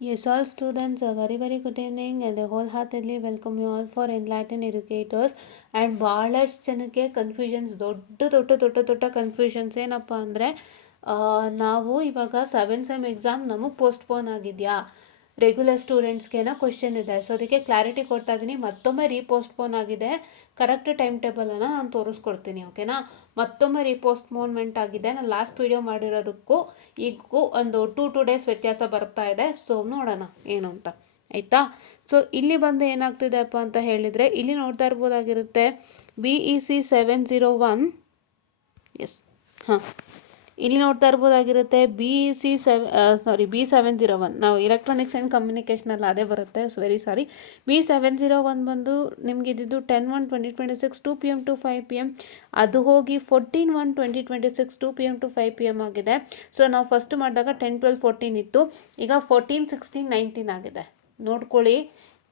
Yes, all students, a very good evening and I wholeheartedly welcome you all for Enlightened Educators. And ಭಾಳಷ್ಟು ಜನಕ್ಕೆ confusions ದೊಡ್ಡ confusions ಏನಪ್ಪ ಅಂದರೆ ನಾವು ಇವಾಗ 7th ಸೆಮ್ ಎಕ್ಸಾಮ್ ನಮಗೆ ಪೋಸ್ಟ್ಪೋನ್ ಆಗಿದೆಯಾ, ರೆಗ್ಯುಲರ್ ಸ್ಟೂಡೆಂಟ್ಸ್ಗೇನೋ ಕ್ವಶನ್ ಇದೆ. ಸೊ ಅದಕ್ಕೆ ಕ್ಲಾರಿಟಿ ಕೊಡ್ತಾ ಇದ್ದೀನಿ. ಮತ್ತೊಮ್ಮೆ ರೀಪೋಸ್ಟ್ಪೋನ್ ಆಗಿದೆ. ಕರೆಕ್ಟ್ ಟೈಮ್ ಟೇಬಲನ್ನು ನಾನು ತೋರಿಸ್ಕೊಡ್ತೀನಿ, ಓಕೆನಾ. ಮತ್ತೊಮ್ಮೆ ರೀಪೋಸ್ಟ್ಪೋನ್ಮೆಂಟ್ ಆಗಿದೆ. ನಾನು ಲಾಸ್ಟ್ ವಿಡಿಯೋ ಮಾಡಿರೋದಕ್ಕೂ ಈಗೂ ಒಂದು ಟೂ ಡೇಸ್ ವ್ಯತ್ಯಾಸ ಬರ್ತಾ ಇದೆ. ಸೊ ನೋಡೋಣ ಏನು ಅಂತ, ಆಯಿತಾ. ಸೊ ಇಲ್ಲಿ ಬಂದು ಏನಾಗ್ತಿದೆಪ್ಪ ಅಂತ ಹೇಳಿದರೆ, ಇಲ್ಲಿ ನೋಡ್ತಾ ಇರ್ಬೋದಾಗಿರುತ್ತೆ BEC 701. ಎಸ್, ಹಾಂ, ಇಲ್ಲಿ ನೋಡ್ತಾ ಇರ್ಬೋದಾಗಿರುತ್ತೆ B701. ನಾವು ಎಲೆಕ್ಟ್ರಾನಿಕ್ಸ್ ಆ್ಯಂಡ್ ಕಮ್ಯುನಿಕೇಷನಲ್ಲಿ ಅದೇ ಬರುತ್ತೆ. Very sorry. B701 ಬಂದು ನಿಮ್ಗೆ ಇದ್ದಿದ್ದು 10/1/2026 2 PM to 5 PM. ಅದು ಹೋಗಿ 14/1/2026 2 PM to 5 PM ಆಗಿದೆ. ಸೊ ನಾವು ಫಸ್ಟ್ ಮಾಡಿದಾಗ 10, 12, 14 ಇತ್ತು. ಈಗ 14, 16, 19 ಆಗಿದೆ. ನೋಡ್ಕೊಳ್ಳಿ,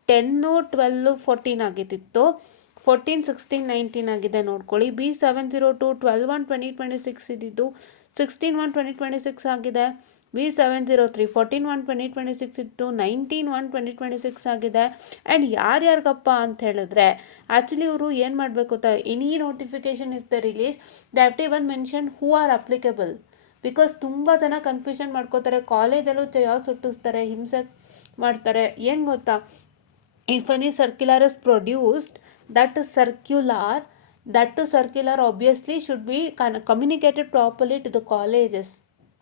10, 12, 14 ಆಗಿತ್ತು. 14, 16, 19 ಆಗಿದೆ. ನೋಡ್ಕೊಳ್ಳಿ. B702 12/1/2026 ಇದ್ದಿದ್ದು 16/1/2026 ಆಗಿದೆ. B703 14/1/2026 ಇತ್ತು, 19/1/2026 ಆಗಿದೆ. ಆ್ಯಂಡ್ ಯಾರ್ಯಾರಿಗಪ್ಪ ಅಂತ ಹೇಳಿದ್ರೆ, ಆ್ಯಕ್ಚುಲಿ ಇವರು ಏನು ಮಾಡಬೇಕು ಗೊತ್ತಾ, any notification if the release they have to even mention who are applicable. Because ತುಂಬ ಜನ ಕನ್ಫ್ಯೂಷನ್ ಮಾಡ್ಕೋತಾರೆ. ಕಾಲೇಜಲ್ಲೂ ಯಾವ ಸುಟ್ಟಿಸ್ತಾರೆ, ಹಿಂಸೆ ಮಾಡ್ತಾರೆ. ಏನು ಗೊತ್ತಾ, if any circular is produced, that circular obviously should be communicated properly to the colleges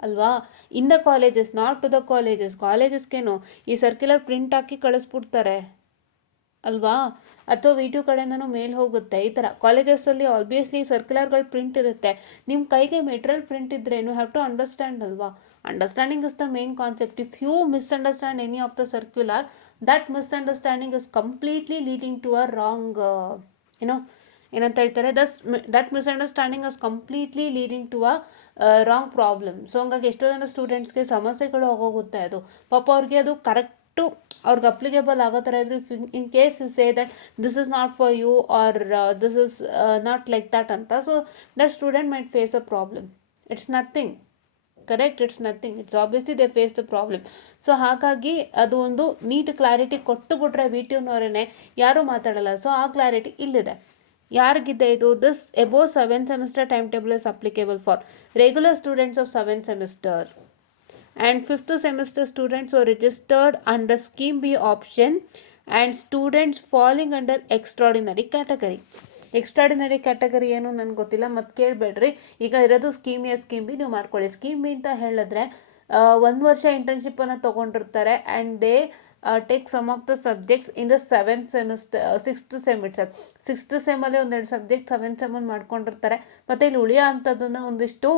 ಅಲ್ವಾ. In the colleges, not to the ಕಾಲೇಜಸ್ಗೇನು ಈ ಸರ್ಕ್ಯುಲರ್ ಪ್ರಿಂಟ್ ಹಾಕಿ ಕಳಿಸ್ಬಿಡ್ತಾರೆ ಅಲ್ವಾ, ಅಥವಾ ವಿಡಿಯೋ ಕಡೆಯಿಂದನೂ ಮೇಲ್ ಹೋಗುತ್ತೆ. ಈ ಥರ ಕಾಲೇಜಸ್ಸಲ್ಲಿ ಆಬ್ವಿಯಸ್ಲಿ ಸರ್ಕ್ಯುಲರ್ಗಳು ಪ್ರಿಂಟ್ ಇರುತ್ತೆ. ನಿಮ್ಮ ಕೈಗೆ ಮೆಟೀರಿಯಲ್ ಪ್ರಿಂಟ್ ಇದ್ರೇನು ಹ್ಯಾವ್ ಟು ಅಂಡರ್ಸ್ಟ್ಯಾಂಡ್ ಅಲ್ವಾ. Understanding is the main concept. If you misunderstand any of the circular, that misunderstanding is completely leading to a wrong ಏನಂತ ಹೇಳ್ತಾರೆ, that misunderstanding is completely leading to a wrong problem. So ಹಂಗಾಗಿ ಎಷ್ಟೋ ಜನ ಸ್ಟೂಡೆಂಟ್ಸ್ಗೆ ಸಮಸ್ಯೆಗಳು ಆಗೋಗುತ್ತೆ. ಅದು ಪಾಪ ಅವ್ರಿಗೆ ಅದು ಕರೆಕ್ಟು ಅವ್ರಿಗೆ ಅಪ್ಲಿಕೇಬಲ್ ಆಗೋ ಥರ ಇದ್ರು. In case you say that this is not for you are this is not like that ಅಂತ, so that student might face a problem. It's nothing, correct, it's nothing, it's obviously they face the problem. So ಹಾಗಾಗಿ ಅದು ಒಂದು neat clarity ಕೊಟ್ಟುಬಿಟ್ರೆ ವಿಟಿಯುನವರೇ ಯಾರೂ ಮಾತಾಡಲ್ಲ. So ಆ clarity ಇಲ್ಲಿದೆ. ಯಾರಿಗಿದೆ ಇದು? This above 7th semester time table is applicable for regular students of 7th semester and 5th semester students who are registered under scheme B option and students falling under extraordinary category. Extraordinary category ಏನು ನನಗೆ ಗೊತ್ತಿಲ್ಲ, ಮತ್ತು ಕೇಳಬೇಡ್ರಿ. ಈಗ ಇರೋದು scheme A, scheme B ನೀವು ಮಾಡ್ಕೊಳ್ಳಿ. Scheme B ಅಂತ ಹೇಳಿದ್ರೆ 1 ವರ್ಷ ಇಂಟರ್ನ್ಶಿಪ್ಪನ್ನು ತೊಗೊಂಡಿರ್ತಾರೆ and they take some of the subjects in the 7th semester 6th sem itself. 6th ಸೆಮ್ಮಲ್ಲಿ ಒಂದೆರಡು ಸಬ್ಜೆಕ್ಟ್ 7th ಸೆಮ್ಮಲ್ಲಿ ಮಾಡ್ಕೊಂಡಿರ್ತಾರೆ. ಮತ್ತು ಇಲ್ಲಿ ಉಳಿಯೋ ಅಂಥದ್ದನ್ನು ಒಂದಿಷ್ಟು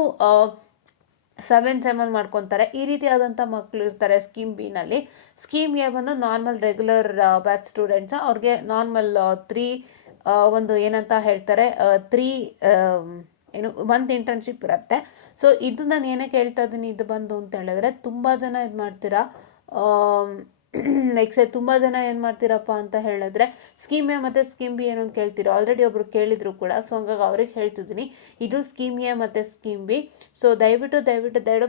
7th ಸೆಮ್ಮಲ್ಲಿ ಮಾಡ್ಕೊತಾರೆ. ಈ ರೀತಿಯಾದಂಥ ಮಕ್ಕಳು ಇರ್ತಾರೆ ಸ್ಕೀಮ್ ಬಿನಲ್ಲಿ. ಸ್ಕೀಮ್ ಎ ಬಂದು ನಾರ್ಮಲ್ ರೆಗ್ಯುಲರ್ ಬ್ಯಾಚ್ ಸ್ಟೂಡೆಂಟ್ಸ್, ಅವ್ರಿಗೆ ನಾರ್ಮಲ್ 3 ಒಂದು ಏನಂತ ಹೇಳ್ತಾರೆ 3 ಮಂತ್ ಇಂಟರ್ನ್ಶಿಪ್ ಇರುತ್ತೆ. ಸೊ ಇದು ನಾನು ಏನಕ್ಕೆ ಹೇಳ್ತಾ ಇದ್ದೀನಿ, ಇದು ಬಂದು ಅಂತ ಹೇಳಿದ್ರೆ ತುಂಬ ಜನ ಇದು ಮಾಡ್ತೀರಾ. ನೆಕ್ಸ್ಟ್ ತುಂಬ ಜನ ಏನು ಮಾಡ್ತೀರಪ್ಪ ಅಂತ ಹೇಳಿದ್ರೆ ಸ್ಕೀಮ್ ಎ ಮತ್ತು ಸ್ಕೀಮ್ ಬಿ ಏನು ಅಂತ ಕೇಳ್ತೀರಾ. ಆಲ್ರೆಡಿ ಒಬ್ರು ಕೇಳಿದ್ರು ಕೂಡ. ಸೊ ಹಂಗಾಗಿ ಅವ್ರಿಗೆ ಹೇಳ್ತಿದ್ದೀನಿ, ಇದು ಸ್ಕೀಮ್ ಎ ಮತ್ತು ಸ್ಕೀಮ್ ಬಿ. ಸೊ ದಯವಿಟ್ಟು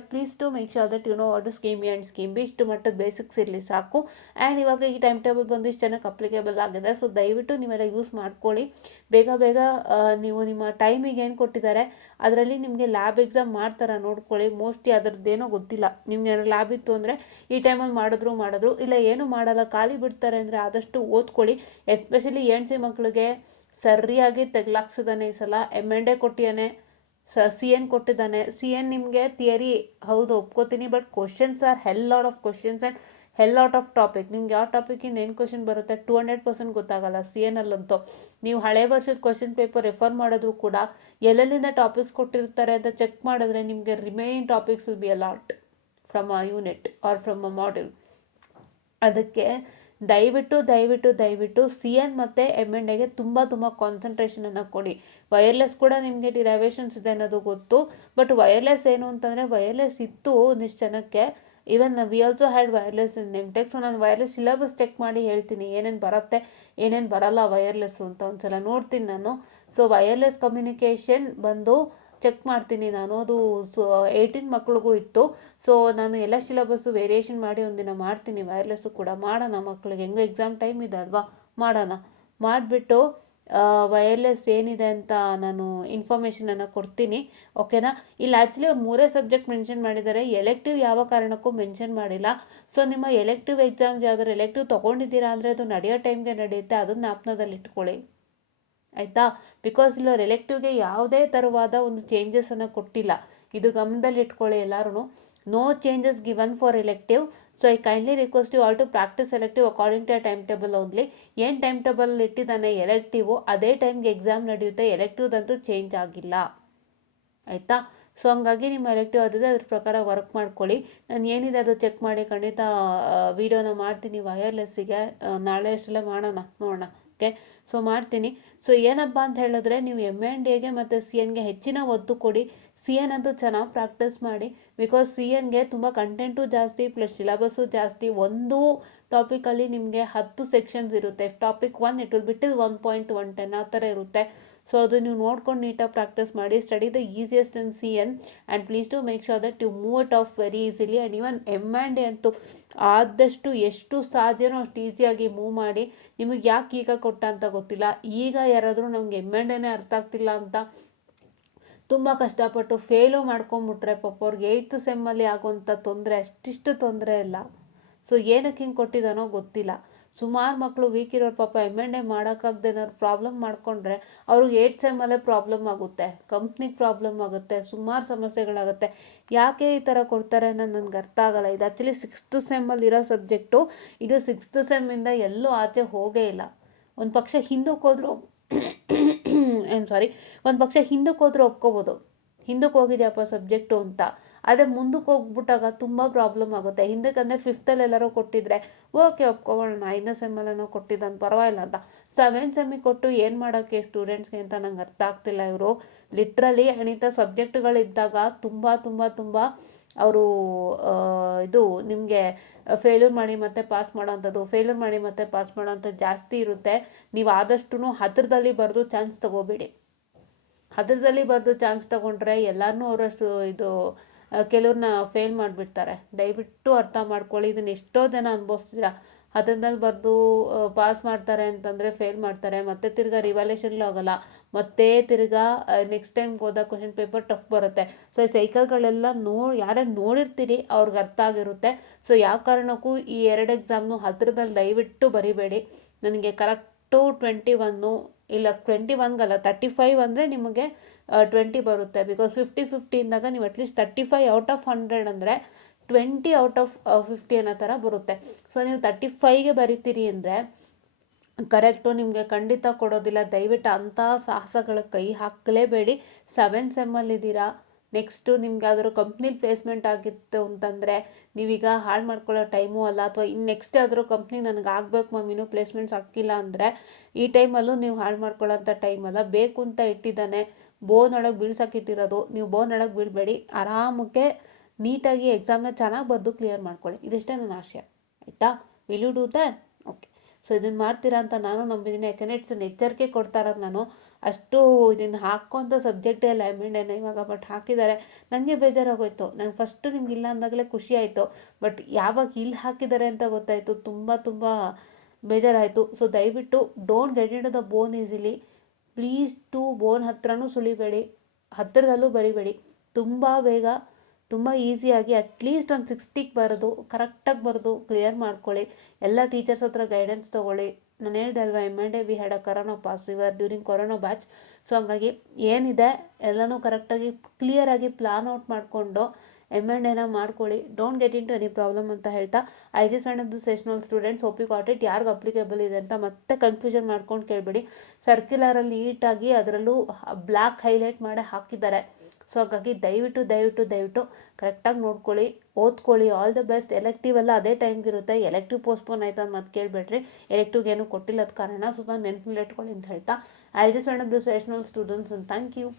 please to make sure that you know what scheme A and scheme B. ಇಷ್ಟು ಮಟ್ಟದ ಬೇಸಿಕ್ಸ್ ಇರಲಿ ಸಾಕು. ಆ್ಯಂಡ್ ಇವಾಗ ಈ ಟೈಮ್ ಟೇಬಲ್ ಬಂದು ಇಷ್ಟು ಜನಕ್ಕೆ ಅಪ್ಲಿಕೇಬಲ್ ಆಗಿದೆ. ಸೊ ದಯವಿಟ್ಟು ನೀವೆಲ್ಲ ಯೂಸ್ ಮಾಡ್ಕೊಳ್ಳಿ. ಬೇಗ ನೀವು ನಿಮ್ಮ ಟೈಮಿಗೆ ಏನು ಕೊಟ್ಟಿದ್ದಾರೆ ಅದರಲ್ಲಿ ನಿಮಗೆ ಲ್ಯಾಬ್ ಎಕ್ಸಾಮ್ ಮಾಡ್ತಾರ ನೋಡ್ಕೊಳ್ಳಿ. ಮೋಸ್ಟ್ಲಿ ಅದರದ್ದೇನೋ ಗೊತ್ತಿಲ್ಲ. ನಿಮ್ಗೆ ಏನಾದ್ರು ಲ್ಯಾಬ್ ಇತ್ತು ಅಂದರೆ ಈ ಟೈಮಲ್ಲಿ ಮಾಡಿದ್ರು, ಇಲ್ಲ ಏನು ಮಾಡಲ್ಲ ಖಾಲಿ ಬಿಡ್ತಾರೆ ಅಂದರೆ ಆದಷ್ಟು ಓದ್ಕೊಳ್ಳಿ. ಎಸ್ಪೆಷಲಿ ಎನ್ ಸಿ ಮಕ್ಕಳಿಗೆ ಸರಿಯಾಗಿ ತೆಗ್ಲಾಕ್ಸಿದ್ದಾನೆ ಈ ಸಲ. M&A ಕೊಟ್ಟಿದ್ದಾನೆ, CN ಕೊಟ್ಟಿದ್ದಾನೆ. CN ನಿಮಗೆ ಥಿಯರಿ ಹೌದು ಒಪ್ಕೋತೀನಿ, but questions are hell lot of questions and hell lot of topic. ನಿಮ್ಗೆ ಯಾವ ಟಾಪಿಕಿಂದ ಏನು ಕ್ವಶನ್ ಬರುತ್ತೆ 200% ಗೊತ್ತಾಗಲ್ಲ. CNಲ್ಲಂತೂ ನೀವು ಹಳೆ ವರ್ಷದ ಕ್ವಶನ್ ಪೇಪರ್ ರೆಫರ್ ಮಾಡಿದ್ರು ಕೂಡ ಎಲ್ಲೆಲ್ಲಿಂದ ಟಾಪಿಕ್ಸ್ ಕೊಟ್ಟಿರ್ತಾರೆ ಅಂತ ಚೆಕ್ ಮಾಡಿದ್ರೆ ನಿಮಗೆ remaining topics will be a lot from a unit are from a module. ಅದಕ್ಕೆ ದಯವಿಟ್ಟು CN ಮತ್ತು M&Aಗೆ ತುಂಬ ಕಾನ್ಸಂಟ್ರೇಷನನ್ನು ಕೊಡಿ. ವೈರ್ಲೆಸ್ ಕೂಡ ನಿಮಗೆ ಡಿರೈವೇಷನ್ಸ್ ಇದೆ ಅನ್ನೋದು ಗೊತ್ತು, ಬಟ್ ವೈರ್ಲೆಸ್ ಏನು ಅಂತಂದರೆ ವೈರ್ಲೆಸ್ ಇತ್ತು ಒಂದಿಷ್ಟು ಜನಕ್ಕೆ. Even we also had wireless in ನಿಮ್ಟೆಕ್. ಸೊ ನಾನು ವೈರ್ಲೆಸ್ ಸಿಲೆಬಸ್ ಚೆಕ್ ಮಾಡಿ ಹೇಳ್ತೀನಿ ಏನೇನು ಬರುತ್ತೆ ಏನೇನು ಬರಲ್ಲ ವೈರ್ಲೆಸ್ಸು ಅಂತ ಒಂದ್ಸಲ ನೋಡ್ತೀನಿ ನಾನು. ಸೊ ವೈರ್ಲೆಸ್ ಕಮ್ಯುನಿಕೇಷನ್ ಬಂದು ಚೆಕ್ ಮಾಡ್ತೀನಿ ನಾನು. ಅದು 18 ಮಕ್ಳಿಗೂ ಇತ್ತು. ಸೊ ನಾನು ಎಲ್ಲ ಸಿಲೆಬಸ್ಸು ವೇರಿಯೇಷನ್ ಮಾಡಿ ಒಂದಿನ ಮಾಡ್ತೀನಿ. ವೈರ್ಲೆಸ್ಸು ಕೂಡ ಮಾಡೋಣ, ಮಕ್ಳಿಗೆ ಹೆಂಗೋ ಎಕ್ಸಾಮ್ ಟೈಮ್ ಇದೆ ಅಲ್ವಾ, ಮಾಡೋಣ. ಮಾಡಿಬಿಟ್ಟು ವೈರ್ಲೆಸ್ ಏನಿದೆ ಅಂತ ನಾನು ಇನ್ಫಾರ್ಮೇಷನನ್ನು ಕೊಡ್ತೀನಿ, ಓಕೆನಾ. ಇಲ್ಲಿ ಆ್ಯಕ್ಚುಲಿ ಒಂದು 3 ಸಬ್ಜೆಕ್ಟ್ ಮೆನ್ಷನ್ ಮಾಡಿದ್ದಾರೆ, ಎಲೆಕ್ಟಿವ್ ಯಾವ ಕಾರಣಕ್ಕೂ ಮೆನ್ಷನ್ ಮಾಡಿಲ್ಲ. ಸೊ ನಿಮ್ಮ ಎಲೆಕ್ಟಿವ್ ಎಕ್ಸಾಮ್ಸ್ ಯಾವ್ದಾದ್ರು ಎಲೆಕ್ಟಿವ್ ತೊಗೊಂಡಿದ್ದೀರಾ ಅಂದರೆ ಅದು ನಡೆಯೋ ಟೈಮ್ಗೆ ನಡೆಯುತ್ತೆ, ಅದನ್ನ ಜ್ಞಾಪನದಲ್ಲಿ ಇಟ್ಕೊಳ್ಳಿ, ಆಯಿತಾ. ಬಿಕಾಸ್ ಇಲ್ಲಿ ಅವ್ರು ಎಲೆಕ್ಟಿವ್ಗೆ ಯಾವುದೇ ಥರವಾದ ಒಂದು ಚೇಂಜಸನ್ನು ಕೊಟ್ಟಿಲ್ಲ, ಇದು ಗಮನದಲ್ಲಿ ಇಟ್ಕೊಳ್ಳಿ ಎಲ್ಲರೂ. No changes given for elective. So I kindly request you all to practise elective according to time table only. ಏನು ಟೈಮ್ ಟೇಬಲ್ ಇಟ್ಟಿದ್ದಾನೆ ಎಲೆಕ್ಟಿವು ಅದೇ ಟೈಮ್ಗೆ ಎಕ್ಸಾಮ್ ನಡೆಯುತ್ತೆ, ಎಲೆಕ್ಟಿವ್ದಂತೂ ಚೇಂಜ್ ಆಗಿಲ್ಲ, ಆಯಿತಾ. ಸೊ ಹಂಗಾಗಿ ನಿಮ್ಮ ಎಲೆಕ್ಟಿವ್ ಆದಿದೆ, ಅದ್ರ ಪ್ರಕಾರ ವರ್ಕ್ ಮಾಡ್ಕೊಳ್ಳಿ. ನಾನು ಏನಿದೆ ಅದು ಚೆಕ್ ಮಾಡಿ ಖಂಡಿತ ವೀಡಿಯೋನ ಮಾಡ್ತೀನಿ ವೈರ್ಲೆಸ್ಸಿಗೆ, ನಾಳೆ ಅಷ್ಟೆಲ್ಲ ಮಾಡೋಣ, ನೋಡೋಣ, ಓಕೆ. ಸೊ ಮಾಡ್ತೀನಿ. ಸೊ ಏನಪ್ಪ ಅಂತ ಹೇಳಿದ್ರೆ, ನೀವು M&Aಗೆ ಮತ್ತು CNಗೆ ಹೆಚ್ಚಿನ ಒತ್ತು ಕೊಡಿ. CN ಅಂತೂ ಚೆನ್ನಾಗಿ ಪ್ರಾಕ್ಟೀಸ್ ಮಾಡಿ, ಬಿಕಾಸ್ CNಗೆ ತುಂಬ ಕಂಟೆಂಟು ಜಾಸ್ತಿ ಪ್ಲಸ್ ಸಿಲೆಬಸ್ಸು ಜಾಸ್ತಿ. ಒಂದು ಟಾಪಿಕಲ್ಲಿ ನಿಮಗೆ 10 ಸೆಕ್ಷನ್ಸ್ ಇರುತ್ತೆ. Topic 1 it will bit is 1.110 ಆ ಥರ ಇರುತ್ತೆ. ಸೊ ಅದು ನೀವು ನೋಡ್ಕೊಂಡು ನೀಟಾಗಿ ಪ್ರಾಕ್ಟೀಸ್ ಮಾಡಿ. Study the easiest in CN and please to make sure that you move it off very easily. And even M&A ಅಂತೂ ಆದಷ್ಟು ಎಷ್ಟು ಸಾಧ್ಯನೋ ಅಷ್ಟು ಈಸಿಯಾಗಿ ಮೂವ್ ಮಾಡಿ. ನಿಮಗೆ ಯಾಕೆ ಈಗ ಕೊಟ್ಟ ಅಂತ ಗೊತ್ತಿಲ್ಲ. ಈಗ ಯಾರಾದರೂ ನಮ್ಗೆ M&Aನೇ ಅರ್ಥ ಆಗ್ತಿಲ್ಲ ಅಂತ ತುಂಬ ಕಷ್ಟಪಟ್ಟು ಫೇಲು ಮಾಡ್ಕೊಂಬಿಟ್ರೆ ಪಾಪ ಅವ್ರಿಗೆ 8th ಸೆಮ್ಮಲ್ಲಿ ಆಗೋಂಥ ತೊಂದರೆ ಅಷ್ಟಿಷ್ಟು ತೊಂದರೆ ಇಲ್ಲ. ಸೊ ಏನಕ್ಕೆ ಹಿಂಗೆ ಕೊಟ್ಟಿದ್ದಾನೋ ಗೊತ್ತಿಲ್ಲ. ಸುಮಾರು ಮಕ್ಕಳು ವೀಕ್ ಇರೋರು ಪಾಪ M&A ಮಾಡೋಕ್ಕಾಗದೆ ಏನಾದ್ರು ಪ್ರಾಬ್ಲಮ್ ಮಾಡಿಕೊಂಡ್ರೆ ಅವ್ರಿಗೆ 8th ಸೆಮ್ಮಲ್ಲೇ ಪ್ರಾಬ್ಲಮ್ ಆಗುತ್ತೆ, ಕಂಪ್ನಿಗೆ ಪ್ರಾಬ್ಲಮ್ ಆಗುತ್ತೆ, ಸುಮಾರು ಸಮಸ್ಯೆಗಳಾಗುತ್ತೆ. ಯಾಕೆ ಈ ಥರ ಕೊಡ್ತಾರೆ ಅನ್ನೋದು ನನಗೆ ಅರ್ಥ ಆಗಲ್ಲ. ಇದು ಆ್ಯಕ್ಚುಲಿ 6th ಸೆಮ್ಮಲ್ಲಿ ಇರೋ ಸಬ್ಜೆಕ್ಟು, ಇದು 6th ಸೆಮ್ಮಿಂದ ಎಲ್ಲೂ ಆಚೆ ಹೋಗೇ ಇಲ್ಲ. ಒಂದು ಪಕ್ಷ ಹಿಂದಕ್ಕೆ ಹೋದರೂ ಒಂದು ಪಕ್ಷ ಹಿಂದಕ್ಕೆ ಹೋದರೂ ಒಪ್ಕೋಬೋದು, ಹಿಂದಕ್ಕೆ ಹೋಗಿದೆಯಪ್ಪ ಸಬ್ಜೆಕ್ಟು ಅಂತ. ಆದರೆ ಮುಂದಕ್ಕೆ ಹೋಗ್ಬಿಟ್ಟಾಗ ತುಂಬ ಪ್ರಾಬ್ಲಮ್ ಆಗುತ್ತೆ. ಹಿಂದಕ್ಕೆ ಅಂದರೆ 5th ಎಲ್ಲರೂ ಕೊಟ್ಟಿದ್ರೆ ಓಕೆ ಒಪ್ಕೊಳ್ಳೋಣ, 5ನೇ ಸೆಮ್ಮಲ್ಲೂ ಕೊಟ್ಟಿದ್ದಂತ ಪರವಾಗಿಲ್ಲ ಅಂತ. 7th ಸೆಮ್ಮಿಗೆ ಕೊಟ್ಟು ಏನು ಮಾಡೋಕ್ಕೆ ಸ್ಟೂಡೆಂಟ್ಸ್ಗೆ ಅಂತ ನಂಗೆ ಅರ್ಥ ಆಗ್ತಿಲ್ಲ. ಇವರು ಲಿಟ್ರಲಿ ಅಣಿತ ಸಬ್ಜೆಕ್ಟ್ಗಳಿದ್ದಾಗ ತುಂಬ ತುಂಬ ತುಂಬ ಅವರು ಇದು ನಿಮಗೆ ಫೇಲ್ಯೂರ್ ಮಾಡಿ ಮತ್ತೆ ಪಾಸ್ ಮಾಡೋವಂಥದ್ದು, ಫೇಲ್ಯೂರ್ ಮಾಡಿ ಮತ್ತೆ ಪಾಸ್ ಮಾಡೋವಂಥದ್ದು ಜಾಸ್ತಿ ಇರುತ್ತೆ. ನೀವು ಆದಷ್ಟು ಹತ್ತಿರದಲ್ಲಿ ಬರೆದು ಚಾನ್ಸ್ ತೊಗೋಬೇಡಿ. ಹತ್ತಿರದಲ್ಲಿ ಬರೆದು ಚಾನ್ಸ್ ತೊಗೊಂಡ್ರೆ ಎಲ್ಲರನ್ನೂ ಅವರಷ್ಟು ಇದು ಕೆಲವ್ರನ್ನ ಫೇಲ್ ಮಾಡಿಬಿಡ್ತಾರೆ. ದಯವಿಟ್ಟು ಅರ್ಥ ಮಾಡ್ಕೊಳ್ಳಿ, ಇದನ್ನು ಎಷ್ಟೋ ಜನ ಅನುಭವಿಸ್ತೀರ. ಹತ್ತಿರದಲ್ಲಿ ಬರೆದು ಪಾಸ್ ಮಾಡ್ತಾರೆ ಅಂತಂದರೆ ಫೇಲ್ ಮಾಡ್ತಾರೆ, ಮತ್ತೆ ತಿರ್ಗಾ ರಿವಾಲ್ಯೂಷನ್ಲೂ ಆಗೋಲ್ಲ, ಮತ್ತೆ ತಿರ್ಗಾ ನೆಕ್ಸ್ಟ್ ಟೈಮ್ಗೆ ಹೋದಾಗ ಕ್ವಶನ್ ಪೇಪರ್ ಟಫ್ ಬರುತ್ತೆ. ಸೊ ಈ ಸೈಕಲ್ಗಳೆಲ್ಲ ಯಾರ್ಯಾರು ನೋಡಿರ್ತೀರಿ ಅವ್ರಿಗೆ ಅರ್ಥ ಆಗಿರುತ್ತೆ. ಸೊ ಯಾವ ಕಾರಣಕ್ಕೂ ಈ 2 ಎಕ್ಸಾಮ್ನು ಹತ್ತಿರದಲ್ಲಿ ದಯವಿಟ್ಟು ಬರಿಬೇಡಿ. ನನಗೆ ಕರೆಕ್ಟು 21 ಇಲ್ಲ 21ಗಲ್ಲ 35 ಅಂದರೆ ನಿಮಗೆ 20 ಬರುತ್ತೆ. ಬಿಕಾಸ್ 50-50 ಇಂದಾಗ ನೀವು ಅಟ್ಲೀಸ್ಟ್ 35 ಔಟ್ ಆಫ್ 100 ಅಂದರೆ 20 ಔಟ್ ಆಫ್ 50 ಅನ್ನೋ ಥರ ಬರುತ್ತೆ. ಸೊ ನೀವು 35ಗೆ ಬರಿತೀರಿ ಅಂದರೆ ಕರೆಕ್ಟು ನಿಮಗೆ ಖಂಡಿತ ಕೊಡೋದಿಲ್ಲ. ದಯವಿಟ್ಟು ಅಂಥ ಸಾಹಸಗಳ ಕೈ ಹಾಕಲೇಬೇಡಿ. 7th ಸೆಮ್ಮಲ್ಲಿದ್ದೀರಾ, ನೆಕ್ಸ್ಟು ನಿಮ್ಗೆ ಯಾವ್ದಾದ್ರು ಕಂಪ್ನಿಲಿ ಪ್ಲೇಸ್ಮೆಂಟ್ ಆಗಿತ್ತು ಅಂತಂದರೆ ನೀವೀಗ ಹಾಳು ಮಾಡ್ಕೊಳ್ಳೋ ಟೈಮು ಅಲ್ಲ. ಅಥವಾ ಇನ್ನು ನೆಕ್ಸ್ಟ್ ಯಾವ್ದಾದ್ರು ಕಂಪ್ನಿ ನನಗೆ ಆಗಬೇಕು ಮಮ್ಮಿನೂ ಪ್ಲೇಸ್ಮೆಂಟ್ಸ್ ಆಗ್ತಿಲ್ಲ ಅಂದರೆ ಈ ಟೈಮಲ್ಲೂ ನೀವು ಹಾಳು ಮಾಡ್ಕೊಳ್ಳೋಂಥ ಟೈಮಲ್ಲ. ಬೇಕು ಅಂತ ಇಟ್ಟಿದ್ದಾನೆ, ಬೋನೊಳಗೆ ಬೀಳ್ಸೋಕ್ಕಿಟ್ಟಿರೋದು, ನೀವು ಬೋನೊಳಗೆ ಬೀಳಬೇಡಿ. ಆರಾಮಕ್ಕೆ ನೀಟಾಗಿ ಎಕ್ಸಾಮ್ನ ಚೆನ್ನಾಗಿ ಬರೆದು ಕ್ಲಿಯರ್ ಮಾಡ್ಕೊಳ್ಳಿ. ಇದಿಷ್ಟೇ ನನ್ನ ಆಶಯ, ಆಯಿತಾ. Will you do that? Okay. So ಇದನ್ನು ಮಾಡ್ತೀರಾ ಅಂತ ನಾನು ನಂಬಿದ್ದೀನಿ. ಯಾಕೆಂದರೆ ಇಟ್ಸ್ ಎಚ್ಚರಿಕೆ ಕೊಡ್ತಾ ಇರೋದು ನಾನು. ಅಷ್ಟು ಇದನ್ನು ಹಾಕ್ಕೊಂತ ಸಬ್ಜೆಕ್ಟೇ ಎಲ್ಲ M&Aನ ಇವಾಗ, ಬಟ್ ಹಾಕಿದ್ದಾರೆ. ನನಗೆ ಬೇಜಾರಾಗೋಯ್ತು. ನಾನು ಫಸ್ಟು ನಿಮ್ಗೆ ಇಲ್ಲ ಅಂದಾಗಲೇ ಖುಷಿ ಆಯಿತು, ಬಟ್ ಯಾವಾಗ ಇಲ್ಲಿ ಹಾಕಿದ್ದಾರೆ ಅಂತ ಗೊತ್ತಾಯಿತು, ತುಂಬ ತುಂಬ ಬೇಜಾರಾಯಿತು. ಸೊ ದಯವಿಟ್ಟು don't get into the bone easily. Please to bone ಹತ್ರನೂ ಸುಳಿಬೇಡಿ, ಹತ್ತಿರದಲ್ಲೂ ಬರಿಬೇಡಿ. ತುಂಬ ಬೇಗ ತುಂಬ ಈಸಿಯಾಗಿ ಅಟ್ಲೀಸ್ಟ್ ಒಂದು 60ಗೆ ಬರೋದು ಕರೆಕ್ಟಾಗಿ ಬರೆದು ಕ್ಲಿಯರ್ ಮಾಡ್ಕೊಳ್ಳಿ. ಎಲ್ಲ ಟೀಚರ್ಸ್ ಹತ್ರ ಗೈಡೆನ್ಸ್ ತೊಗೊಳ್ಳಿ. ನಾನು ಹೇಳ್ದೆ ಅಲ್ವಾ, M&A we had a corona pass, we were during corona batch. So ಹಂಗಾಗಿ ಏನಿದೆ ಎಲ್ಲನೂ ಕರೆಕ್ಟಾಗಿ ಕ್ಲಿಯರಾಗಿ ಪ್ಲಾನ್ ಔಟ್ ಮಾಡಿಕೊಂಡು M&Aನ ಮಾಡ್ಕೊಳ್ಳಿ. Don't get into any problem ಅಂತ ಹೇಳ್ತಾ, I just want of the sessional students hope you got it. ಯಾರಿಗೂ ಅಪ್ಲಿಕೇಬಲ್ ಇದೆ ಅಂತ ಮತ್ತೆ ಕನ್ಫ್ಯೂಷನ್ ಮಾಡ್ಕೊಂಡು ಕೇಳಬೇಡಿ. ಸರ್ಕ್ಯುಲರಲ್ಲಿ ನೀಟಾಗಿ ಅದರಲ್ಲೂ ಬ್ಲ್ಯಾಕ್ ಹೈಲೈಟ್ ಮಾಡಿ ಹಾಕಿದ್ದಾರೆ. ಸೊ ಹಾಗಾಗಿ ದಯವಿಟ್ಟು ದಯವಿಟ್ಟು ದಯವಿಟ್ಟು ಕರೆಕ್ಟಾಗಿ ನೋಡ್ಕೊಳ್ಳಿ, ಓದ್ಕೊಳ್ಳಿ. All the best. ಎಲೆಕ್ಟಿವ್ ಎಲ್ಲ ಅದೇ ಟೈಮ್ಗೆ ಇರುತ್ತೆ. ಎಲೆಕ್ಟಿವ್ ಪೋಸ್ಟ್ಪೋನ್ ಆಯ್ತು ಅಂತ ಮತ್ತೆ ಕೇಳಬೇಡ್ರಿ. ಎಲೆಕ್ಟಿವ್ಗೆ ಏನೂ ಕೊಟ್ಟಿಲ್ಲದ ಕಾರಣ ಸ್ವಲ್ಪ ನೆನಪಲ್ಲಿ ಇಟ್ಕೊಳ್ಳಿ ಅಂತ ಹೇಳ್ತಾ, I just want of the sessional students. Thank you.